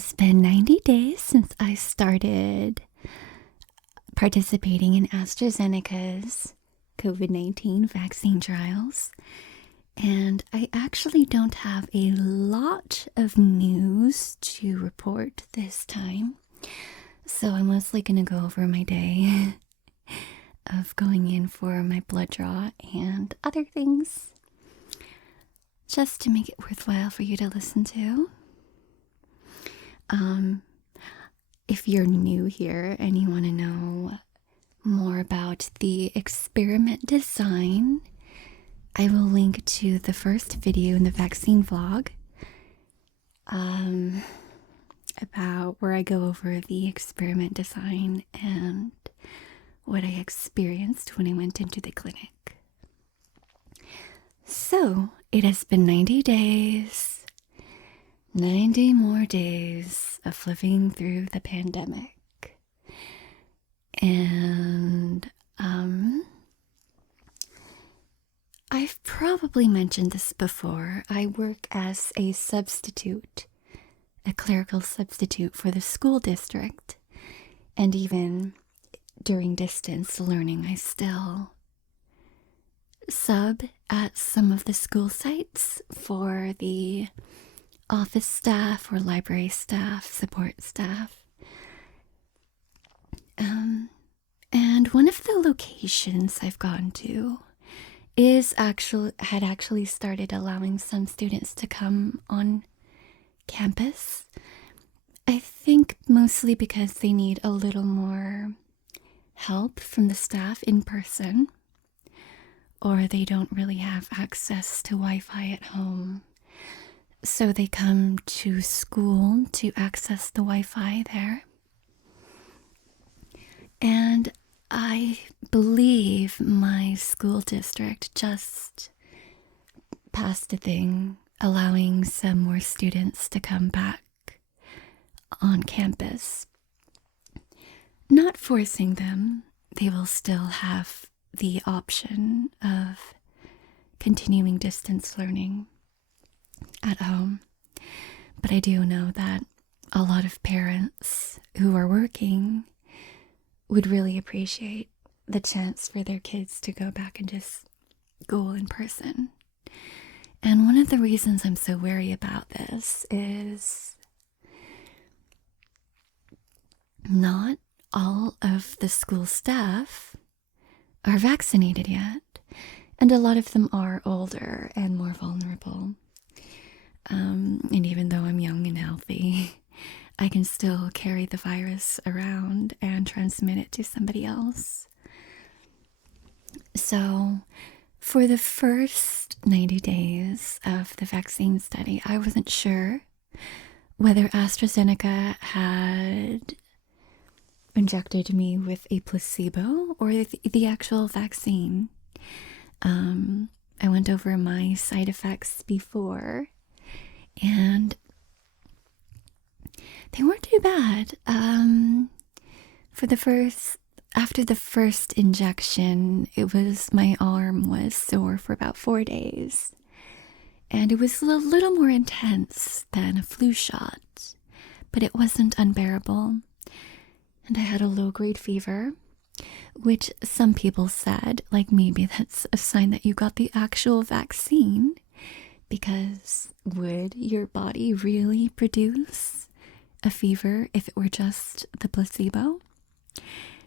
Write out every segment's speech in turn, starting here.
has been 90 days since I started participating in AstraZeneca's COVID-19 vaccine trials, and I actually don't have a lot of news to report this time, so I'm mostly going to go over my day of going in for my blood draw and other things, just to make it worthwhile for you to listen to. If you're new here and you want to know more about the experiment design, I will link to the first video in the vaccine vlog about where I go over the experiment design and what I experienced when I went into the clinic. So, it has been 90 days. 90 more days of living through the pandemic. And I've probably mentioned this before. I work as a substitute, a clerical substitute for the school district. And even during distance learning, I still sub at some of the school sites for the office staff or library staff, support staff. And one of the locations I've gone to had actually started allowing some students to come on campus. I think mostly because they need a little more help from the staff in person, or they don't really have access to Wi-Fi at home. So they come to school to access the Wi-Fi there. And I believe my school district just passed a thing allowing some more students to come back on campus. Not forcing them. They will still have the option of continuing distance learning at home, but I do know that a lot of parents who are working would really appreciate the chance for their kids to go back and just school in person. And one of the reasons I'm so wary about this is not all of the school staff are vaccinated yet, and a lot of them are older and more vulnerable. And even though I'm young and healthy, I can still carry the virus around and transmit it to somebody else. So, for the first 90 days of the vaccine study, I wasn't sure whether AstraZeneca had injected me with a placebo or the actual vaccine. I went over my side effects before, and they weren't too bad. After the first injection, my arm was sore for about 4 days, and it was a little more intense than a flu shot, but it wasn't unbearable. And I had a low-grade fever, which some people said, like, maybe that's a sign that you got the actual vaccine, because would your body really produce a fever if it were just the placebo?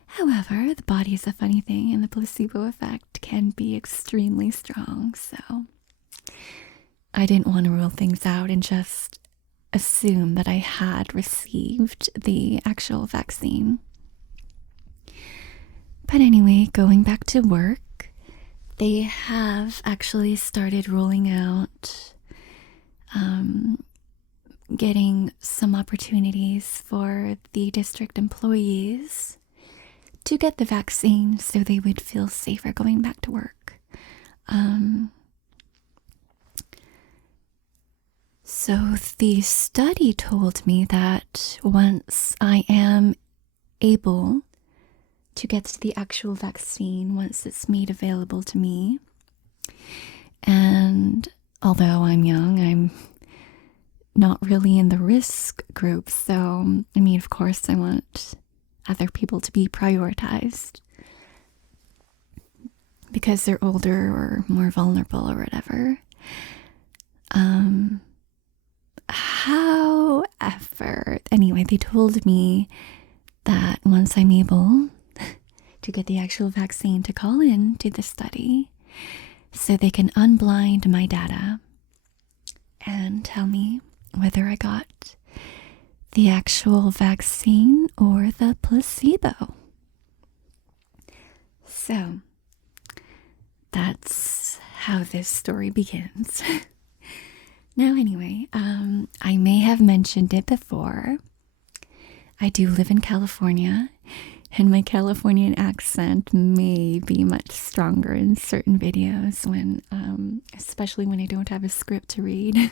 However, the body is a funny thing, and the placebo effect can be extremely strong, so I didn't want to rule things out and just assume that I had received the actual vaccine. But anyway, going back to work, they have actually started rolling out getting some opportunities for the district employees to get the vaccine so they would feel safer going back to work. So the study told me that once I am able to get to the actual vaccine, once it's made available to me, and although I'm young, I'm not really in the risk group. So, I mean, of course, I want other people to be prioritized because they're older or more vulnerable or whatever. However, anyway, they told me that once I'm able to get the actual vaccine, to call in to the study so they can unblind my data and tell me whether I got the actual vaccine or the placebo. So that's how this story begins. Now, anyway, I may have mentioned it before. I do live in California, and my Californian accent may be much stronger in certain videos when, especially when I don't have a script to read.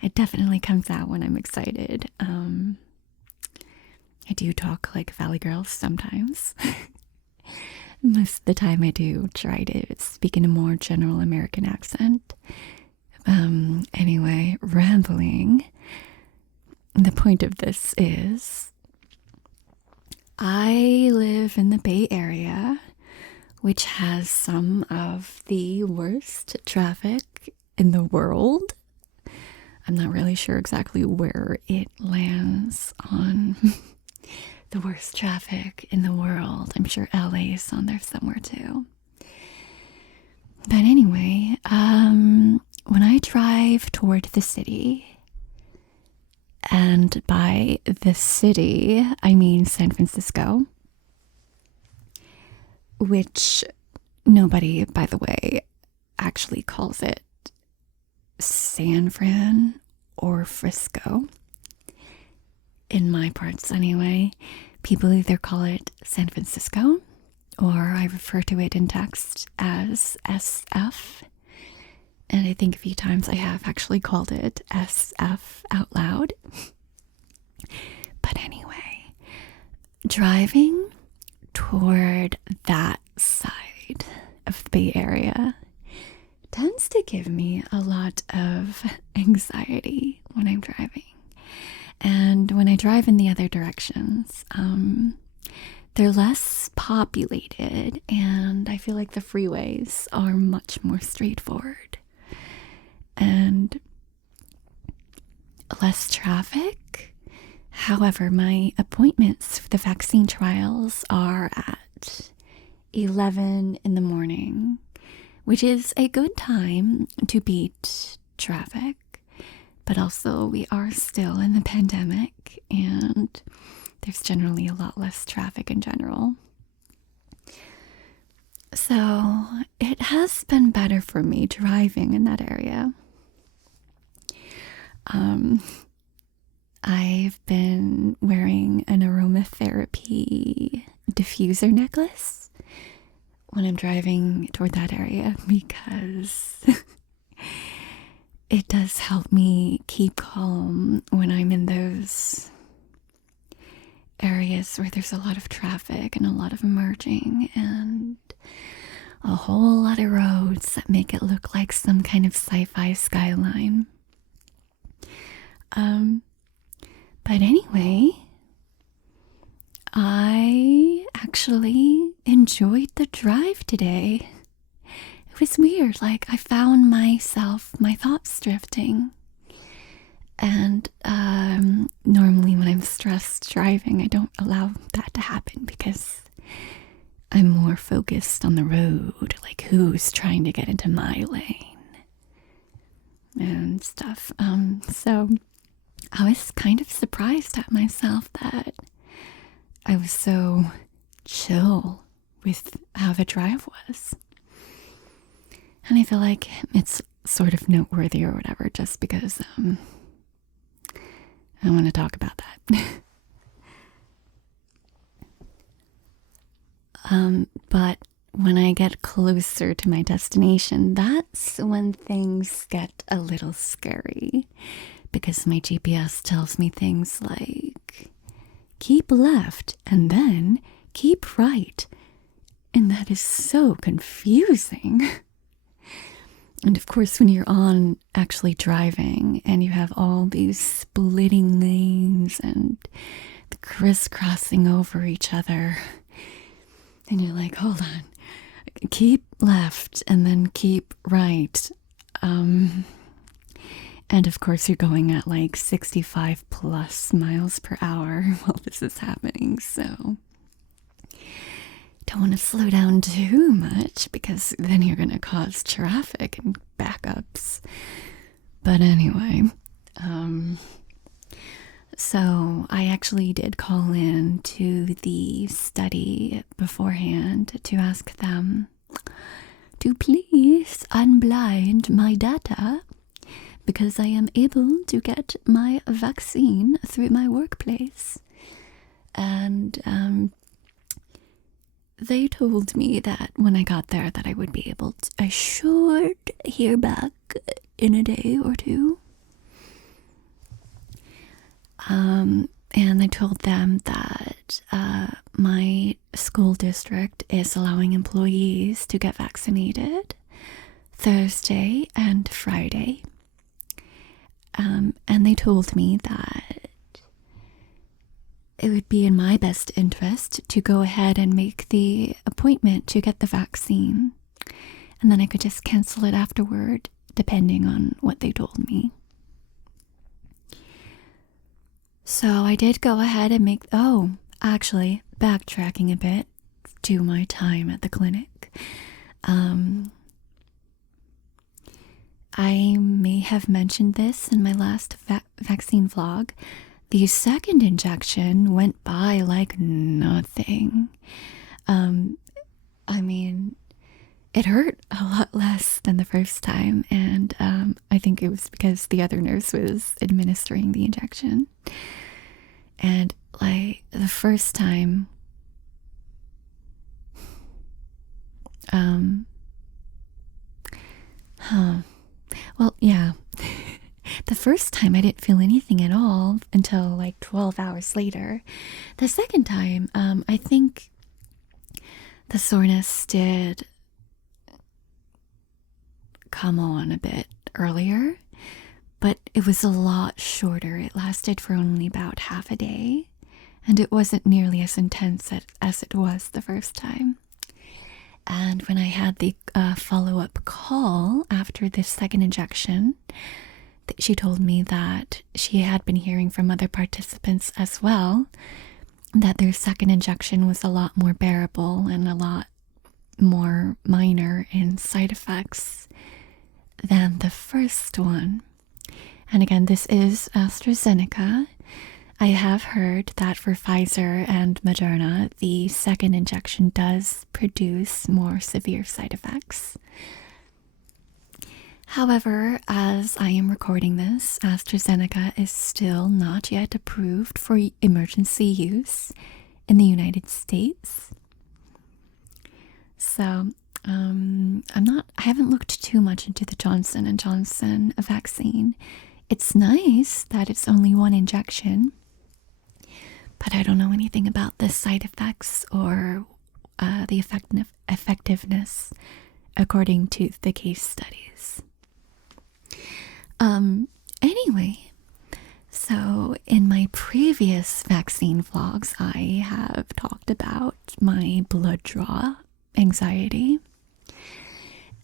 It definitely comes out when I'm excited. I do talk like Valley Girls sometimes. Most of the time I do try to speak in a more general American accent. Anyway, rambling. The point of this is I live in the Bay Area, which has some of the worst traffic in the world. I'm not really sure exactly where it lands on the worst traffic in the world. I'm sure LA is on there somewhere too. But anyway, when I drive toward the city, and by the city, I mean San Francisco, which nobody, by the way, actually calls it San Fran or Frisco. In my parts anyway, people either call it San Francisco or I refer to it in text as SF. And I think a few times I have actually called it SF out loud. But anyway, driving toward that side of the Bay Area tends to give me a lot of anxiety when I'm driving. And when I drive in the other directions, they're less populated, and I feel like the freeways are much more straightforward and less traffic. However, my appointments for the vaccine trials are at 11 in the morning, which is a good time to beat traffic. But also, we are still in the pandemic, and there's generally a lot less traffic in general. So, it has been better for me driving in that area. I've been wearing an aromatherapy diffuser necklace when I'm driving toward that area because it does help me keep calm when I'm in those areas where there's a lot of traffic and a lot of merging and a whole lot of roads that make it look like some kind of sci-fi skyline. But anyway, I actually enjoyed the drive today. It was weird, like I found my thoughts drifting. And normally when I'm stressed driving, I don't allow that to happen because I'm more focused on the road, like who's trying to get into my lane and stuff. So I was kind of surprised at myself that I was so chill with how the drive was. And I feel like it's sort of noteworthy or whatever, just because I want to talk about that. But when I get closer to my destination, that's when things get a little scary. Because my GPS tells me things like, keep left and then keep right. And that is so confusing. And of course, when you're on actually driving and you have all these splitting lanes and the crisscrossing over each other, and you're like, hold on, keep left and then keep right. And of course, you're going at like 65 plus miles per hour while this is happening. So don't want to slow down too much because then you're going to cause traffic and backups. But anyway, so I actually did call in to the study beforehand to ask them to please unblind my data because I am able to get my vaccine through my workplace. And they told me that when I got there that I would be able to, I should hear back in a day or two. And I told them that my school district is allowing employees to get vaccinated Thursday and Friday. And they told me that it would be in my best interest to go ahead and make the appointment to get the vaccine. And then I could just cancel it afterward, depending on what they told me. So I did go ahead and actually, backtracking a bit to my time at the clinic. I may have mentioned this in my last vaccine vlog. The second injection went by like nothing. I mean, it hurt a lot less than the first time, and I think it was because the other nurse was administering the injection. And like the first time, well, yeah. The first time I didn't feel anything at all until like 12 hours later. The second time, I think the soreness did come on a bit earlier, but it was a lot shorter. It lasted for only about half a day, and it wasn't nearly as intense as it was the first time. And when I had the follow-up call after this second injection, she told me that she had been hearing from other participants as well that their second injection was a lot more bearable and a lot more minor in side effects than the first one. And again, this is AstraZeneca. I have heard that for Pfizer and Moderna, the second injection does produce more severe side effects. However, as I am recording this, AstraZeneca is still not yet approved for emergency use in the United States. So, I haven't looked too much into the Johnson & Johnson vaccine. It's nice that it's only one injection, but I don't know anything about the side effects or the effectiveness according to the case studies. Anyway, so in my previous vaccine vlogs, I have talked about my blood draw anxiety.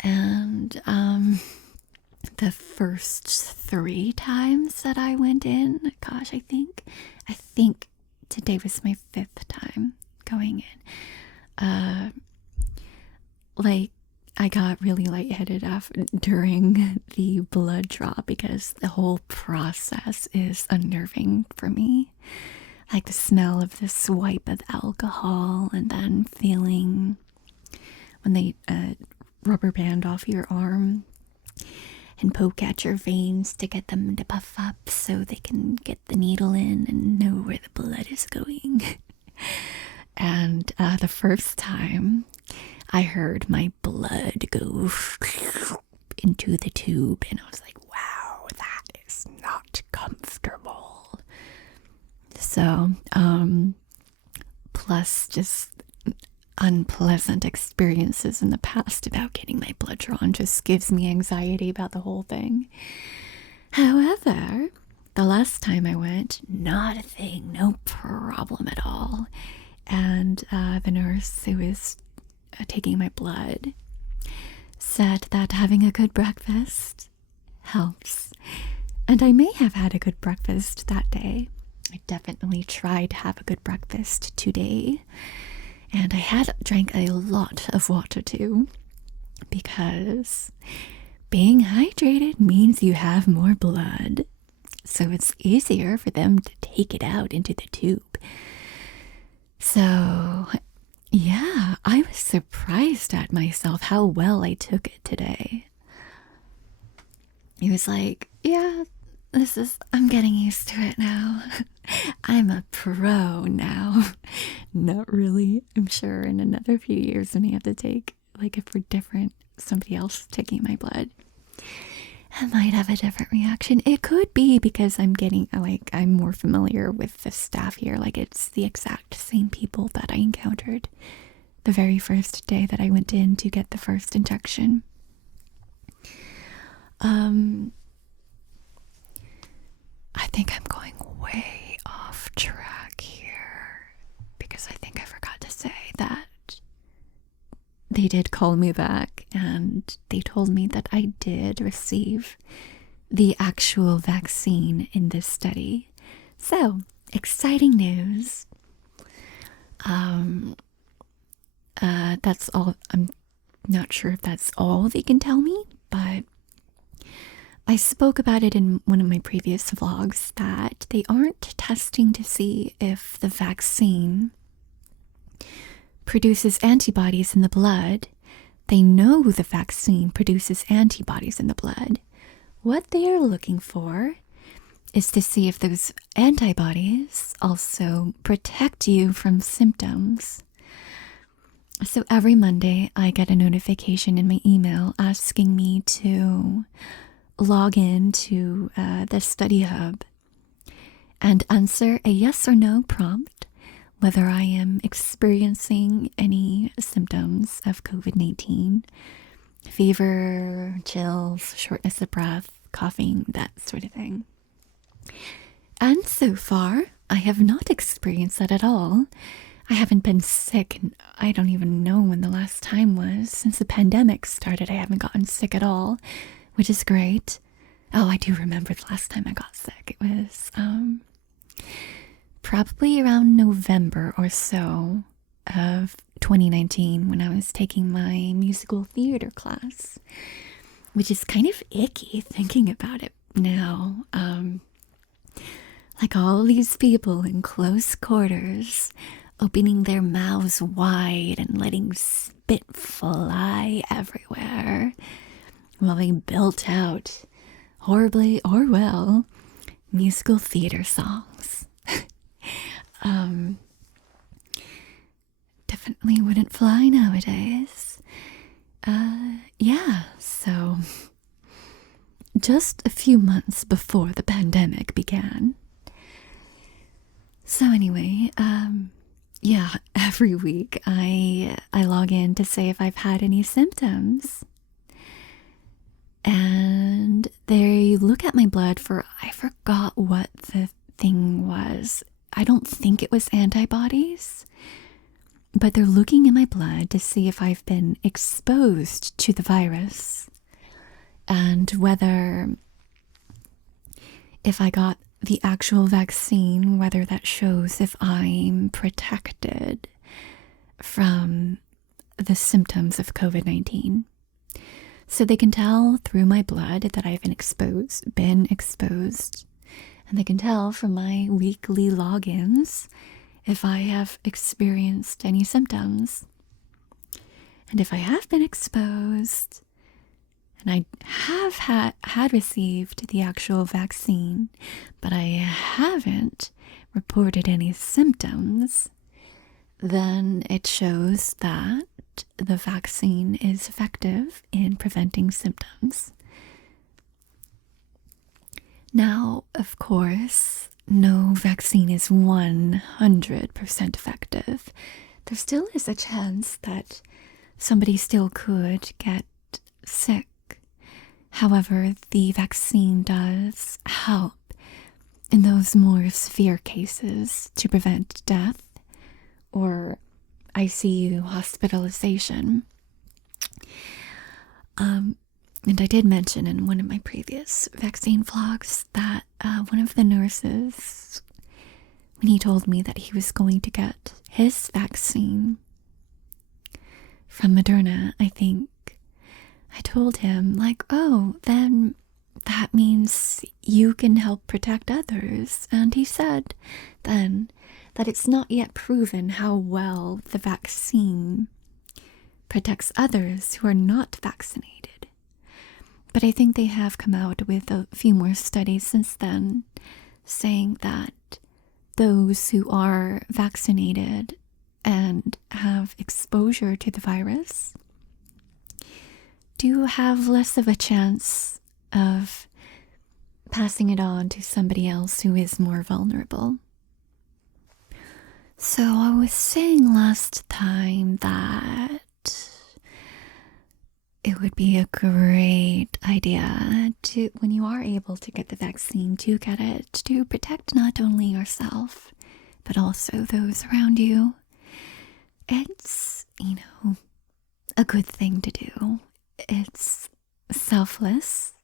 And the first 3 times that I went in, gosh, I think today was my 5th time going in. I got really lightheaded during the blood draw because the whole process is unnerving for me. Like the smell of the swipe of alcohol and then feeling when they rubber band off your arm and poke at your veins to get them to puff up so they can get the needle in and know where the blood is going. And the first time I heard my blood go into the tube, and I was like, wow, that is not comfortable. So, plus just unpleasant experiences in the past about getting my blood drawn. Just gives me anxiety about the whole thing. However, the last time I went, not a thing, no problem at all. And the nurse who was taking my blood said that having a good breakfast helps. And I may have had a good breakfast that day. I definitely tried to have a good breakfast today. And I had drank a lot of water too, because being hydrated means you have more blood. So it's easier for them to take it out into the tube. So, yeah, I was surprised at myself how well I took it today. It was like, yeah, I'm getting used to it now. I'm a pro now. Not really. I'm sure in another few years when I have to take, like if we're different, somebody else taking my blood, I might have a different reaction. It could be because I'm more familiar with the staff here. Like it's the exact same people that I encountered the very first day that I went in to get the first injection. I think I'm going way off track here because I think I forgot to say that they did call me back and they told me that I did receive the actual vaccine in this study. So, exciting news. That's all. I'm not sure if that's all they can tell me, but I spoke about it in one of my previous vlogs that they aren't testing to see if the vaccine produces antibodies in the blood. They know the vaccine produces antibodies in the blood. What they are looking for is to see if those antibodies also protect you from symptoms. So every Monday, I get a notification in my email asking me to log in to the study hub and answer a yes or no prompt whether I am experiencing any symptoms of COVID-19, fever, chills, shortness of breath, coughing, that sort of thing. And so far, I have not experienced that at all. I haven't been sick, and I don't even know when the last time was. Since the pandemic started, I haven't gotten sick at all, which is great. Oh, I do remember the last time I got sick. It was probably around November or so of 2019 when I was taking my musical theater class, which is kind of icky thinking about it now. Like all these people in close quarters opening their mouths wide and letting spit fly everywhere while they built out, horribly or well, musical theater songs. Definitely wouldn't fly nowadays. Yeah, so just a few months before the pandemic began. So anyway, yeah, every week I log in to say if I've had any symptoms. And they look at my blood for, I forgot what the thing was. I don't think it was antibodies, but they're looking in my blood to see if I've been exposed to the virus and whether, if I got the actual vaccine, whether that shows if I'm protected from the symptoms of COVID-19. So they can tell through my blood that I've been exposed, and they can tell from my weekly logins if I have experienced any symptoms. And if I have been exposed, and I have had received the actual vaccine, but I haven't reported any symptoms, then it shows that the vaccine is effective in preventing symptoms. Now, of course, no vaccine is 100% effective. there still is a chance that somebody still could get sick. However, the vaccine does help in those more severe cases to prevent death or ICU hospitalization. And I did mention in one of my previous vaccine vlogs that one of the nurses, when he told me that he was going to get his vaccine from Moderna, I think, I told him, like, oh, then that means you can help protect others. And he said then that it's not yet proven how well the vaccine protects others who are not vaccinated. But I think they have come out with a few more studies since then saying that those who are vaccinated and have exposure to the virus do have less of a chance of passing it on to somebody else who is more vulnerable. So I was saying last time that it would be a great idea to, when you are able to get the vaccine, to get it to protect not only yourself, but also those around you. It's, a good thing to do. It's selfless,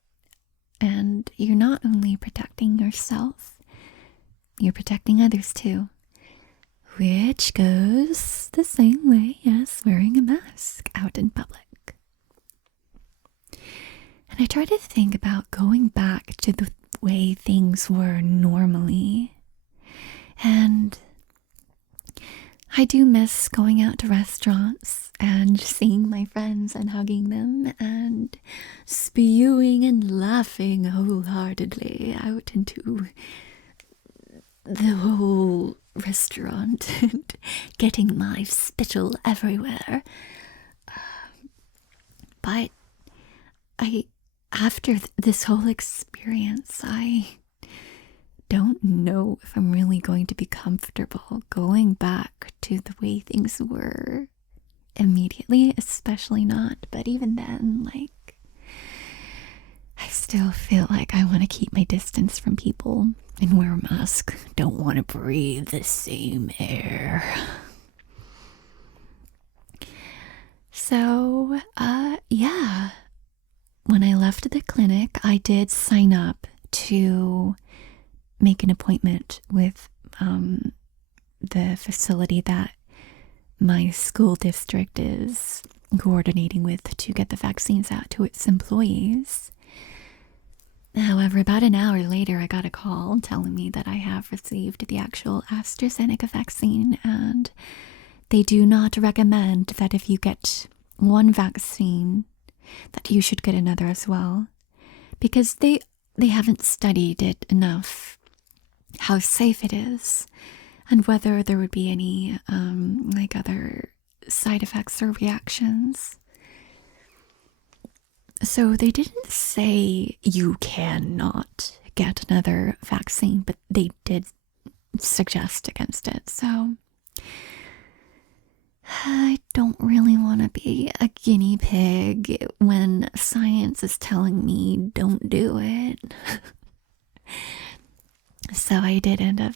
and you're not only protecting yourself, you're protecting others too. Which goes the same way as wearing a mask out in public. And I try to think about going back to the way things were normally. And I do miss going out to restaurants and seeing my friends and hugging them and spewing and laughing wholeheartedly out into the whole restaurant and getting my spittle everywhere. But after this whole experience, I don't know if I'm really going to be comfortable going back to the way things were immediately, especially not. But even then, I still feel like I want to keep my distance from people and wear a mask. Don't want to breathe the same air. So, yeah. When I left the clinic, I did sign up to make an appointment with the facility that my school district is coordinating with to get the vaccines out to its employees. However, about an hour later, I got a call telling me that I have received the actual AstraZeneca vaccine, and they do not recommend that if you get one vaccine, that you should get another as well, because they haven't studied it enough, how safe it is, and whether there would be any other side effects or reactions. So they didn't say you cannot get another vaccine, but they did suggest against it. So I don't really want to be a guinea pig when science is telling me don't do it. So I did end up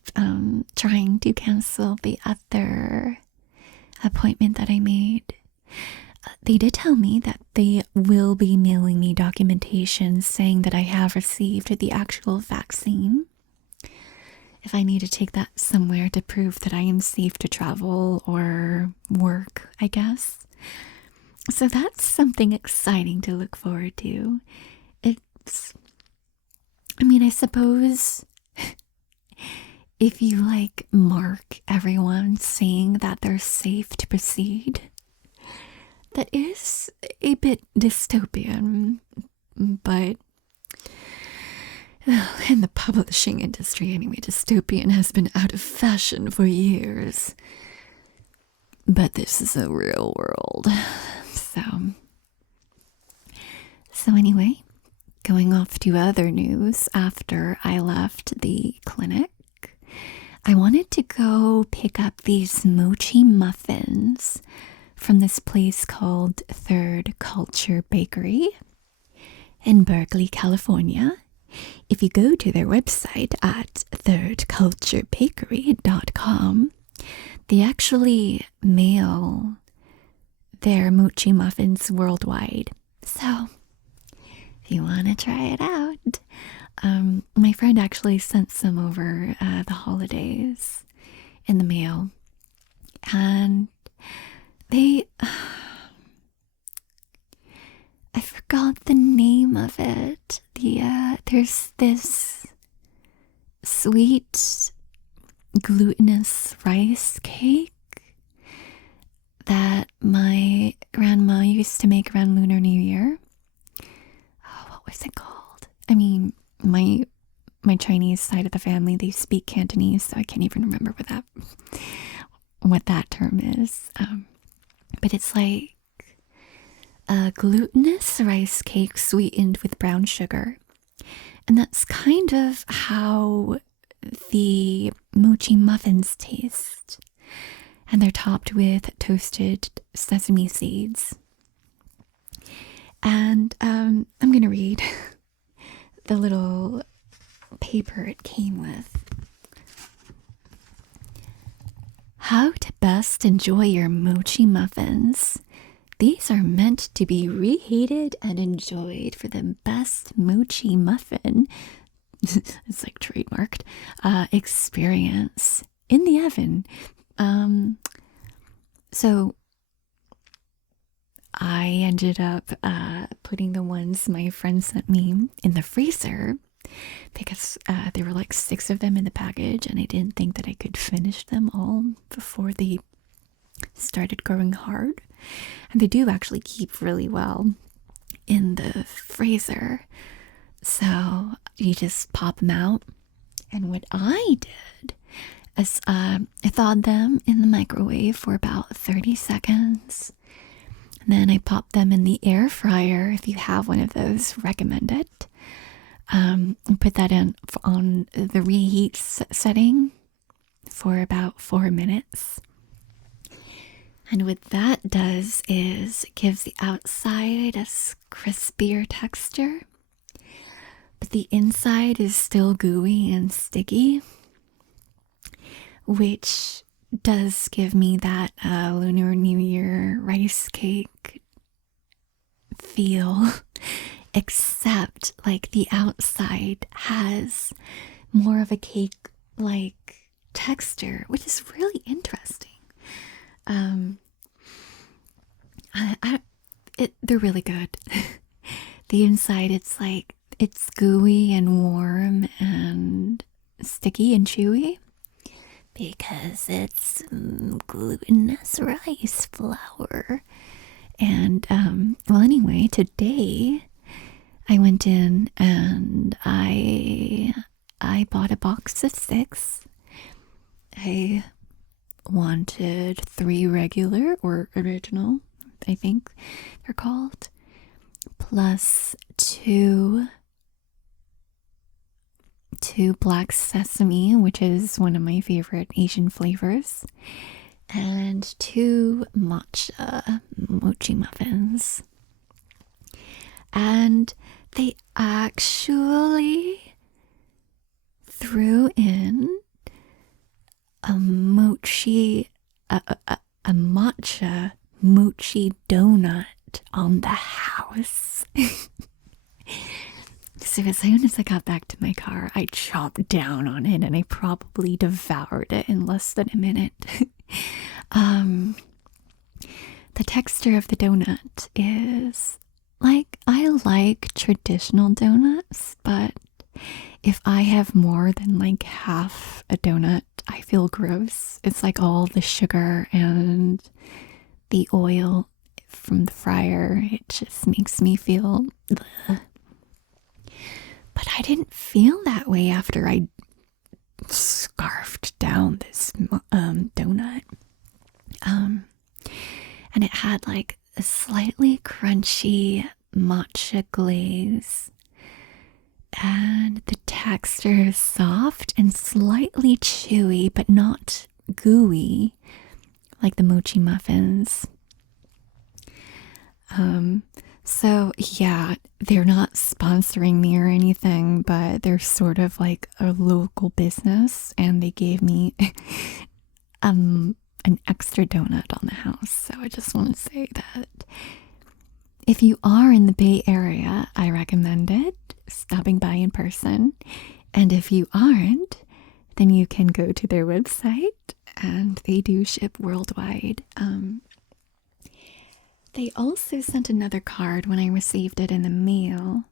trying to cancel the other appointment that I made. They did tell me that they will be mailing me documentation saying that I have received the actual vaccine. If I need to take that somewhere to prove that I am safe to travel or work, I guess. So that's something exciting to look forward to. I suppose if you mark everyone saying that they're safe to proceed, that is a bit dystopian, but in the publishing industry anyway, dystopian has been out of fashion for years. But this is a real world. So anyway, going off to other news, after I left the clinic, I wanted to go pick up these mochi muffins from this place called Third Culture Bakery in Berkeley, California. If you go to their website at thirdculturebakery.com, they actually mail their mochi muffins worldwide. So, if you want to try it out, my friend actually sent some over the holidays in the mail, and they I forgot the name of it. There's this sweet glutinous rice cake that my grandma used to make around Lunar New Year. Oh, what was it called? I mean, my Chinese side of the family, they speak Cantonese, so I can't even remember what that term is. But it's like a glutinous rice cake sweetened with brown sugar. And that's kind of how the mochi muffins taste. And they're topped with toasted sesame seeds. And I'm going to read the little paper it came with. How to best enjoy your mochi muffins. These are meant to be reheated and enjoyed for the best mochi muffin, it's like trademarked, experience in the oven. So I ended up putting the ones my friend sent me in the freezer because there were like 6 of them in the package, and I didn't think that I could finish them all before they started growing hard. And they do actually keep really well in the freezer. So you just pop them out. And what I did is I thawed them in the microwave for about 30 seconds. And then I popped them in the air fryer. If you have one of those, recommend it. And put that in on the reheat setting for about 4 minutes. And what that does is it gives the outside a crispier texture, but the inside is still gooey and sticky, which does give me that Lunar New Year rice cake feel, except like the outside has more of a cake-like texture, which is really interesting. They're really good. The inside, it's gooey and warm and sticky and chewy because it's glutinous rice flour. And, well, anyway, today I went in and I bought a box of 6. I wanted 3 regular or original, I think they're called, plus 2 black sesame, which is one of my favorite Asian flavors, and 2 matcha mochi muffins. And they actually threw in a matcha mochi donut on the house. So as soon as I got back to my car, I chopped down on it and I probably devoured it in less than a minute. The texture of the donut is like, I like traditional donuts, but if I have more than like half a donut, I feel gross. It's like all the sugar and the oil from the fryer. It just makes me feel bleh. But I didn't feel that way after I scarfed down this donut. And it had like a slightly crunchy matcha glaze And the texture is soft and slightly chewy, but not gooey like the Mochi muffins. So yeah, they're not sponsoring me or anything, but they're sort of like a local business, and they gave me an extra donut on the house. So I just want to say that if you are in the Bay Area, I recommend it, stopping by in person. And if you aren't, then you can go to their website, and they do ship worldwide. They also sent another card when I received it in the mail,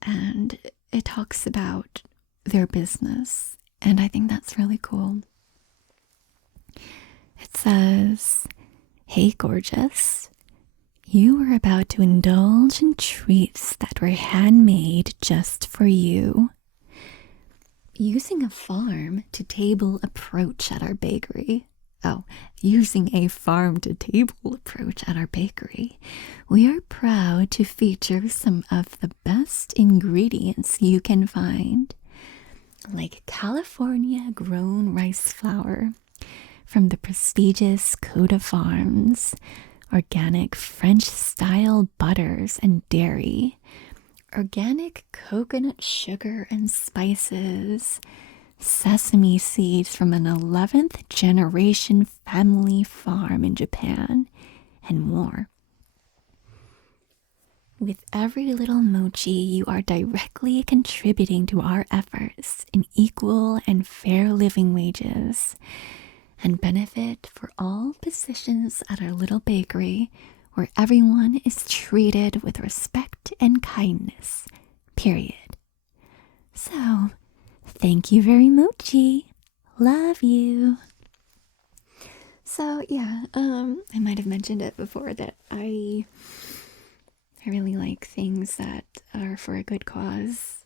and it talks about their business, and I think that's really cool. It says, "Hey, gorgeous. You are about to indulge in treats that were handmade just for you. Using a farm-to-table approach at our bakery. Using a farm-to-table approach at our bakery, we are proud to feature some of the best ingredients you can find, like California-grown rice flour from the prestigious Coda Farms, organic French-style butters and dairy, organic coconut sugar and spices, sesame seeds from an 11th generation family farm in Japan, and more. With every little mochi, you are directly contributing to our efforts in equal and fair living wages and benefit for all positions at our little bakery, where everyone is treated with respect and kindness, period. So, thank you very much. Love you." So yeah, I might have mentioned it before that I really like things that are for a good cause.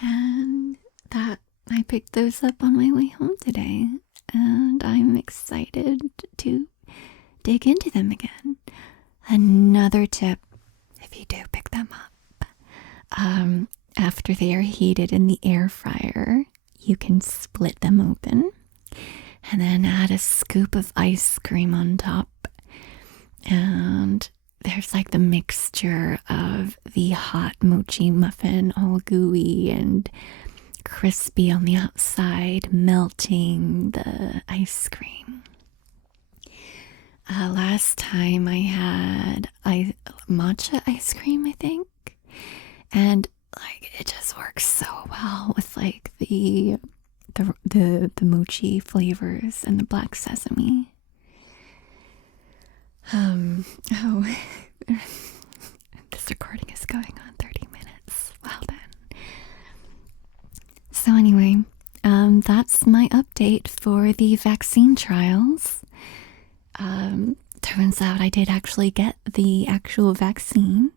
And that I picked those up on my way home today, and I'm excited to dig into them again. Another tip, if you do pick them up, after they are heated in the air fryer, you can split them open and then add a scoop of ice cream on top. And there's like the mixture of the hot mochi muffin, all gooey and crispy on the outside, melting the ice cream. Last time I had matcha ice cream, I think, and like it just works so well with like the mochi flavors and the black sesame. This recording is going on 30 minutes. Well then. So anyway, that's my update for the vaccine trials. Turns out I did actually get the actual vaccine,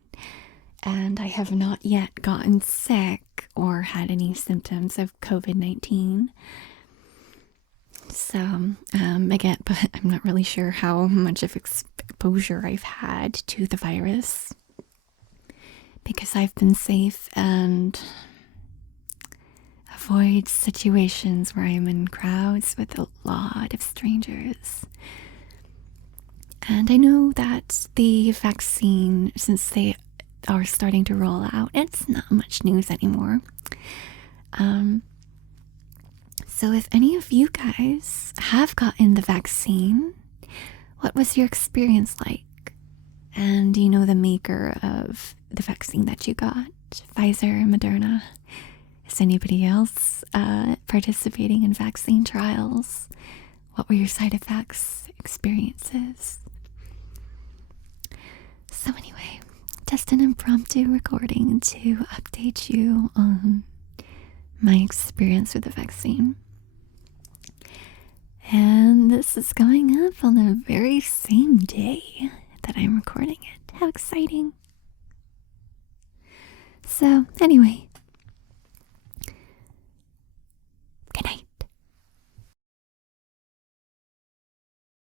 and I have not yet gotten sick or had any symptoms of COVID-19. So, again, but I'm not really sure how much of exposure I've had to the virus, because I've been safe and avoid situations where I'm in crowds with a lot of strangers. And I know that the vaccine, since they are starting to roll out, it's not much news anymore. So if any of you guys have gotten the vaccine, what was your experience like? And do you know the maker of the vaccine that you got? Pfizer, Moderna? Is anybody else participating in vaccine trials? What were your side effects, experiences? So anyway, just an impromptu recording to update you on my experience with the vaccine. And this is going up on the very same day that I'm recording it. How exciting. So anyway,